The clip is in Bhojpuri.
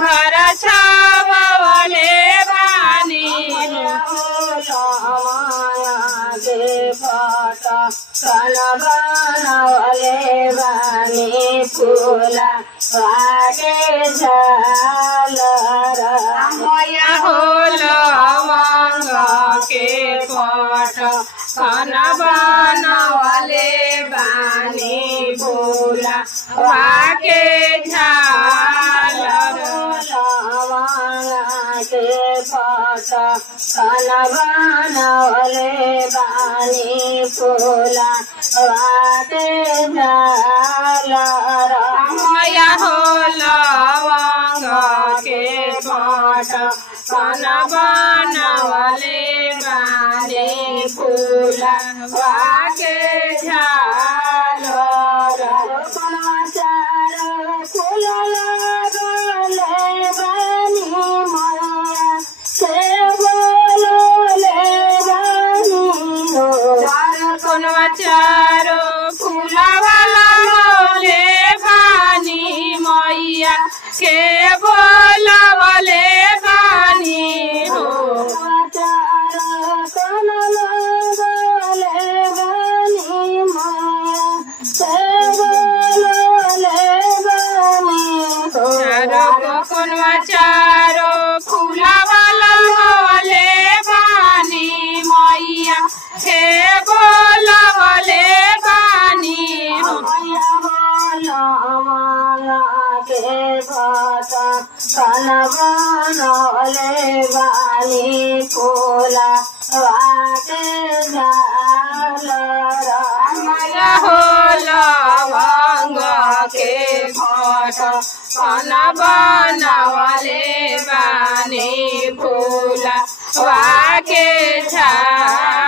घर छावले बानी कन बनवले बानी फूला बाटे झालर मया हो लवंग के पट कन बनवले बानी फूला बाटे झालर के पट कन बनवले बानी फूला बाटे झालर मया हो लवंग के पट कन बनवले बानी फूला बाटे झालर समाचार फूल लगले बानी मैया से बोलले बानी हो कोनवा चारो फूलवाला बोले बानी मैया के बोलवले बानी हो कोनवा चारो फूलवाला बोले बानी मैया के बोलवले बानी हो के भट कन बनवले बानी फूला बाटे झालर मया हो लवंग के भट कन बनवले बानी फूला बाटे झालर।